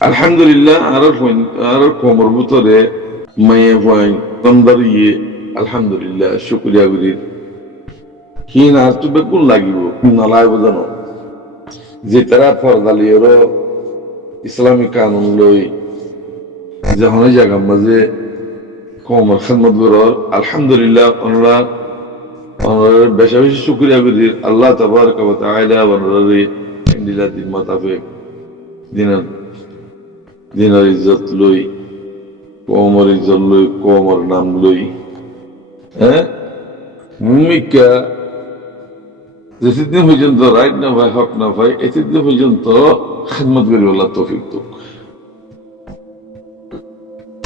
আলহামদুলিল্লাহ আর কোমর ভিতরে মায়ে ভাই তন্দারিয়ে আলহামদুলিল্লাহ শুকরিয়া করি হিন আর তো বেকুল লাগিব নালায় বোঝানো যে তারা ফরদালিয়ের ইসলামী কানুন লই যখন জায়গা মাঝে কোমর খেদমত করার আলহামদুলিল্লাহ ওনারা বেশা বেশি শুকরিয়া করি আল্লাহ তাবারক ওয়া তাআলা ওনারে ইন্দিলা দিন মাতাফে দিনার দিনের ইজ্জত লই কোমর ইজ্জত লই কোমর নাম লই হ্যাঁ ভূমিকা যেদিন পর্যন্ত রাইট না ভাই হক না ভাই এতদিন পর্যন্ত খেদমত করি আল্লাহ তৌফিক দিক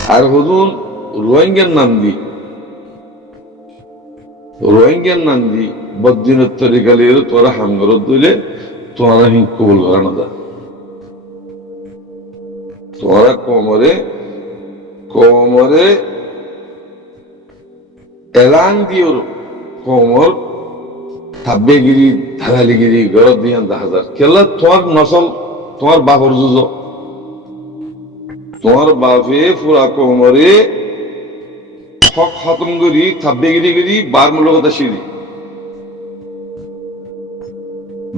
আর হদুন রোহিঙ্গার নাম দি বদিনের তরিকালের তোরা হামগরত দিলে তোরা হিং কবুল করা না দা তোরা কোমরে এলান দিও কোমর থাব্বেগিরি ধারালিগিরি গরত দিয়ান 10,000 কেলা তোমার নসল তোমার বাপর জুজ তোমার বাপে পুরা কোমরে হক খতম করি থাব্বেগিরি গিরি বার মূলকতা সিঁড়ি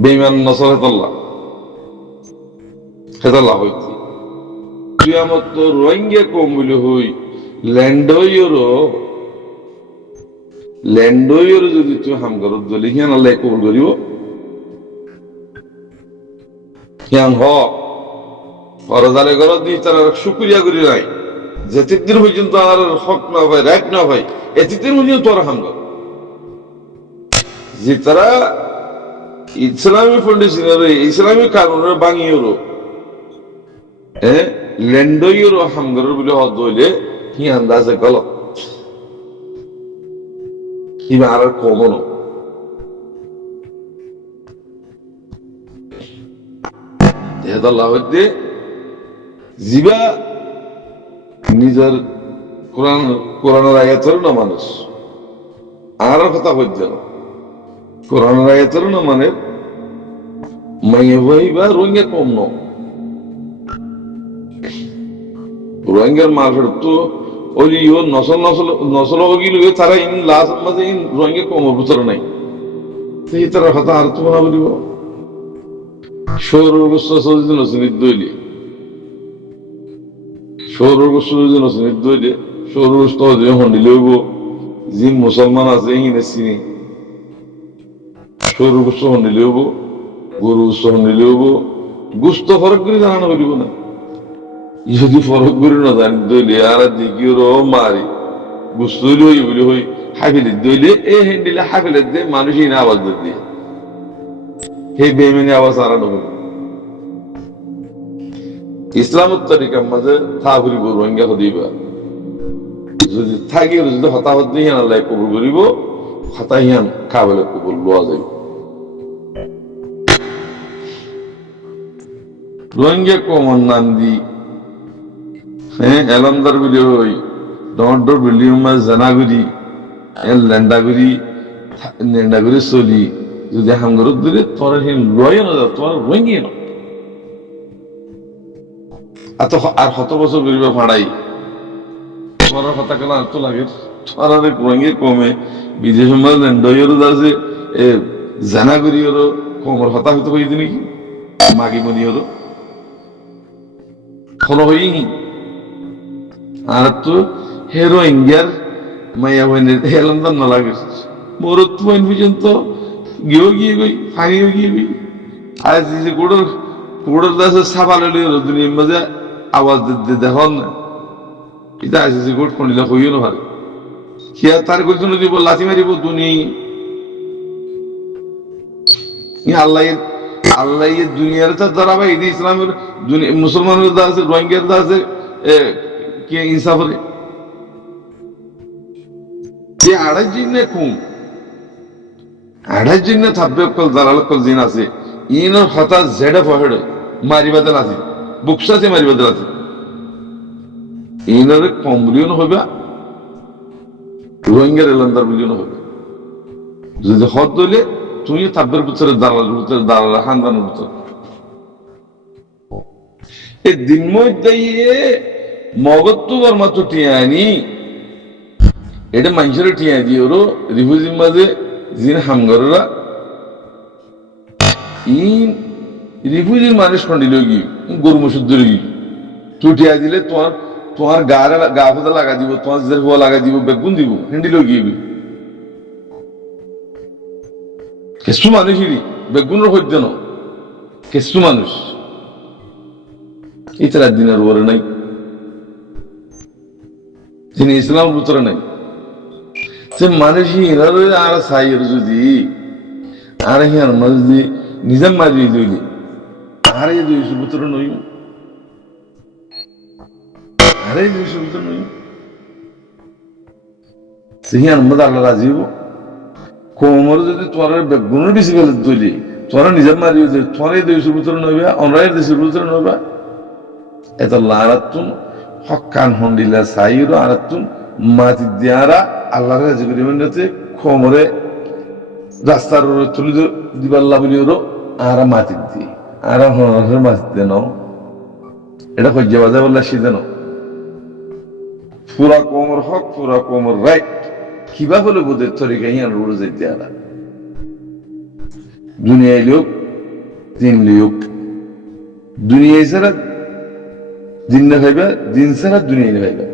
বেইমান নসল হেতাল্লাহ হইতি তুই আমার তো রোহিঙ্গা কম বলে হই ল্যান্ডইর যদি তুই হামগরত দলি হিয়ান আল্লাহ কবুল করিব হিয়ান ফরজালে গরত দি তার শুকরিয়া করি নাই যেদিন পর্যন্ত আর হক না ভাই রাইট না ভাই এতদিন পর্যন্ত তোর হামগর যে তারা ইসলামী ফাউন্ডেশনের ইসলামী কানুনের বাঙিয়েরও হ্যাঁ ল্যান্ডইর হামগর বলে হদ হইলে কি আন্দাজে গলত ইমা আর কমন হেদাল্লাহ হইতে জিবা নিজের কোরআনের আয়াতের না মানুষ আর কথা হইতে না কোরআনের আয়াতের না মানে মাইয়ে ভাই বা রোহিঙ্গা কম ন রোহিঙ্গার মার্কেট তো ওলিও নসল গিল তারা ইন লাস্ট মাঝে ইন রোহিঙ্গা কমর ভিতরে নাই সেই তারা কথা আর তো না বলিব সৌরগোস্ত সজিদিন হোসেনির দইলে সৌরগোস্ত হন্ডিলে হইব যি মুসলমান আছে হিনে চিনি সৌরগোস্ত হন্ডিলে হইব গরু গোস্ত হন্ডিলে হইব গোস্ত ফরক করে জানানো বলিব না যদি ফরক করে না জানি দইলে আর দিকিও মারি গোস্ত হইলে হই বলে হই হাফিলের দইলে এ হেন্ডিলে হাফিলের দিয়ে মানুষ ইনে আওয়াজ দিয়ে হে বেমেনি আওয়াজ আরানো হইব ইসলামের তরিকার মাঝে থাকবি রোহিঙ্গা হদিবা যদি থাকি যদি হতাহত দিয়ে আল্লাহ কবুল করিব হতাহিয়ান কাবেলে কবুল লওয়া যাইব রোহিঙ্গা কমন নাম দি হ্যাঁ এলমদার বিলি হই ডর বিল্ডিং মাঝে জানাগুড়ি ল্যান্ডাগুড়ি চলি যদি হামগরত দিলে তোরা হিন লয় না তোরা রোহিঙ্গা না আর কত বছর করিবা ভাড়াই তোমার কথা কেন আর তো লাগে তোমার রোহিঙ্গা কমে বিদেশ ল্যান্ডইরও আছে জানাগুড়িরও কমর হতা হতে হইতে নাকি মাগিমণিরও ফলো হইনি আর তো হে রোহিঙ্গার মাইয়া বইনের হেলন্দার না লাগে মরত পয়েন্ট পর্যন্ত গিয়ে গই ফানিও গিয়ে গই আজ যে গোড়ের দাসে সাবাল দুনিয়ার মাঝে আওয়াজ দিতে দেখুন না এটা আসে গোট করিলে হইও না ভালো সিয়া তার কইছিল দিব লাথি মারিব আল্লাহ দুনিয়ার দ্বারা ভাই ইসলামের মুসলমানের দা আছে রোহিঙ্গার দা আছে কে ইনসাফরে যে আড়াই জিন থাকবে দাঁড়াল জিন আছে ইনের হঠাৎ জেডে ফহেড মারিবাদের আছে বুকসাতে মারিবাদের আছে ইনারে কম বিলিয়ন হবে রোহিঙ্গার এলান্দার বিলিয়ন হবে যদি হদ দইলে তুমি তাব্বের ভিতরে দাঁড়ালে হান্দানের ভিতরে এই দিন মধ্যে মগত্তু বর্মা তো টিয়ানি এটা মানুষের টিয়া দিয়ে ওরও রিফিউজির মাঝে যিন হামগররা ইন রিফিউজির মানুষ কন্ডিল কি গরু শুদ্ধ কি তুই টিয়া দিলে তোমার তোমার গা ফোদা লাগা দিব তোমার জের ফোয়া লাগা দিব বেগুন দিব হ্যান্ডিল গিয়ে কিছু মানুষই বেগুনের হইতে ন কিছু মানুষ ইতারা দিনের উপরে নাই তিনি ইসলামের ভিতরে নাই সে মানুষই আর সাইয়ের যদি আর হিয়ার মাঝে যদি নিজাম মারি দিলি আর এই দুইশো ভিতরে নই আর এই দুইশো ভিতরে নই সে হিয়ার মধ্যে আল্লাহ রাজি হব কোমর যদি তোমার বেগুনের বেশি গেলে তুলি তোরা নিজের মারি তোমার এই দুইশো ভিতরে নইবা অনরায়ের দেশের ভিতরে নইবা এত লারাতুন হকান হন্ডিলা সাইরো আরাতুন মাটি দিয়ারা আল্লাহর রাজি করি মন্ডতে কোমরে রাস্তার তুলি দিবাল্লা বলি ওরো আর মাটি দি আর হনের মাটি দিয়ে নাও এটা হজ্জা বাজা বললা সে দেন পুরা কোমর হক পুরা কোমর রাইট কিবা হলে বোধের তরিকা হিয়ার উড়ে যাইতে আলা দুনিয়ায় লোক দিন লোক দুনিয়ায় ছাড়া দিন না খাইবা দিন ছাড়া দুনিয়ায় না খাইবা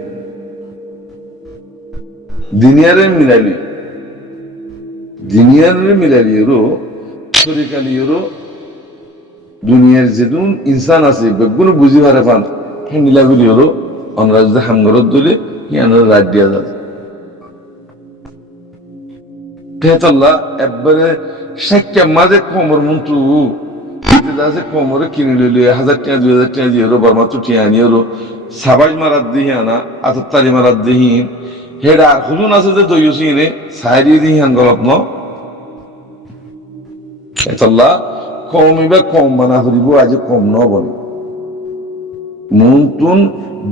দুনিয়ারে মিলালি ওরো তরিকালি ওরো দুনিয়ার যেদুন ইনসান আছে বেগুন বুঝি পারে পান হে মিলাগুলি ওরো আমরা যদি হামগরত দিলে হিয়ানোর রাত দিয়া যাবে তেহতাল্লাহ একবারে সাক্ষ্য মাঝে কোমর মন্ত্র আছে কোমরে কিনে লইলে 1000 টাকা 2000 টাকা দিয়ে ওরো বর্মা চুটিয়ে আনি ওরো সাবাই মারাত দিহি আনা আততারি মারাত দিহি হেডা আর হুজুন আছে যে দইছি এনে সাইরি দিহি আন গলত ন তেহতাল্লাহ কমিবা কম বানা করিব আজ কম ন বলে মুন্তুন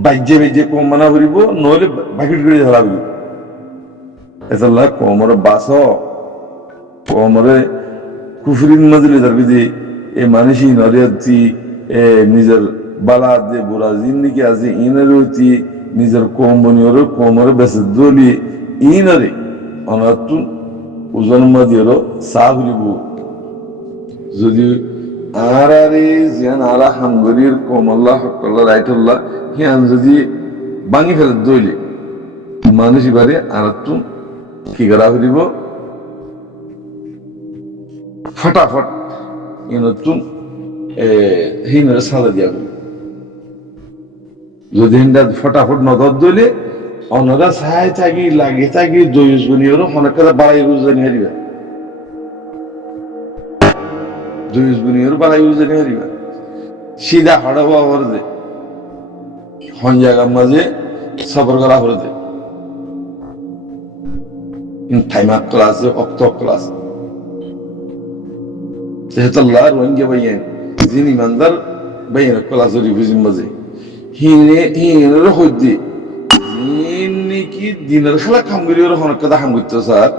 বাজ্যে বাজ্যে কম বানা করিব নইলে বাকিট করে ধরা বলি তেহতাল্লাহ কোমরে বাস কোমরে কুফরিন মজলি ধরবি এ মানুষই নরিয়াতি নিজের বালা দে বুড়া জিন্দিগি আছে ইনারতি নিজের কোম্বনিওর কোমরে বেসে দলি ইনারে অনাতুন ওজন মদির সাহলিব যদি আরারে জিয়ান আরা হামগরির কোমল্লাহ হকল্লাহ রাইটুল্লাহ হিয়ান যদি ভাঙি ফেলে দইলে মানুষ এবারে আরাতুন কি করা হইব ফটাফট ইনতুন হিনরে সাদা দিয়া যদি হিন্দা ফটাফট নজর দইলে অন্যরা সাহায় থাকি লাগে থাকি জয়ুস বনিওরও অনেক কথা বাড়াই বুঝানি হারিবা জয়ুস বনিওর বাড়াই বুঝানি হারিবা সিধা হড়াবা হরে দে হন জায়গার মাঝে সফর করা হরে দে টাইমার ক্লাসে অক্ত ক্লাস তেহতাল্লাহ রোহিঙ্গা বাইয়েন যিনি ইমানদার বাইয়েন ক্লাস রিভিউজির মাঝে হিনের হইতে কি দিনের খেলা খাম করি ওরা অনেক কথা খাম করতে স্যার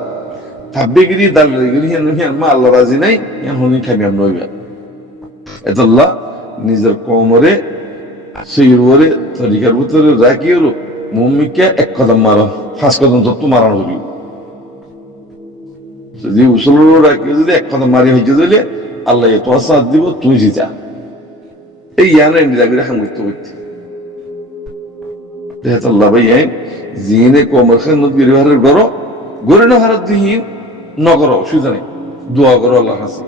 থাকবে গিরি দাবি গিরি হিয়ান মা আল্লাহ রাজি নাই হিয়ান হনি খাবি আমি নইবা এতাল্লাহ নিজের কোমরে সেইরবরে তরিকার ভিতরে রাখি ওর মম্মিকে এক কদম মারো 5 কদম তো মারানো হবি যদি উসল রাখি যদি এক কদম মারি হইতে দিলে আল্লাহ এত সাথ দিব তুই জিতা এই ইয়ানা ইন্দিরা করে খাম করতে হইতে তেহতাল্লাহ ভাই জিনে কোমর খেদমত গরিবারের গরে না হারাত দিহীন নগর অসুবিধা নেই দোয়া করো আল্লাহ হাসি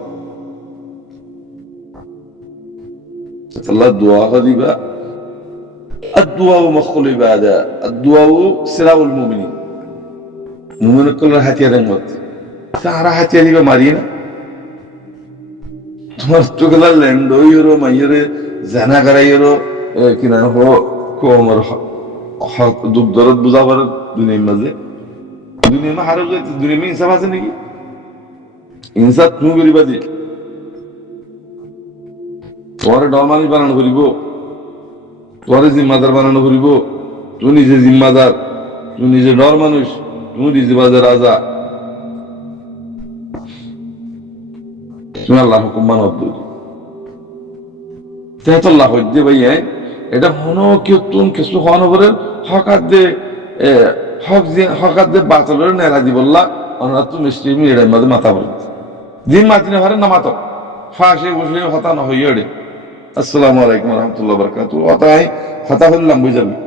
আল্লাহ দোয়া করিবা الدعاء مخل عبادة الدعاء سلاح المؤمنين মুমিন কল হাতিয়ারের মধ্যে তারা হাতিয়ারি বা মারি না তোমার চোখলা ল্যান্ড হইরো মাইরে জানা করাইরো কিনা হো কোমর দুঃখ দরদ বুঝাবার দুনিয়ার মাঝে দুনিয়ার মা হারো যাইতে দুনিয়ার মে ইনসাফ আছে নাকি ইনসাফ তুমি করিবা দিয়ে তোমার ডরমানি বানানো করিব তোরে জিম্মাদার বানানো করিব তুই নিজে জিম্মাদার তুই নিজে ডর মানুষ তুই নিজে বাজার রাজা তুমি আল্লাহ হুকুম মানব তেহতাল্লাহ হইতে ভাই এটা হনো কিয়তুন কিছু হন করে হকাত দে হকাত দে বাতলের নেলা দি বললা ওনারা তো মিষ্টি মিড়ের মধ্যে মাথা বলে দিন মাতিনে হারে না মাতো ফাঁসে বসে হতা না হইয়ে আসসালামু আলাইকুম রহমতুল্লাহ বরকাত হতা হতাম বুঝাবি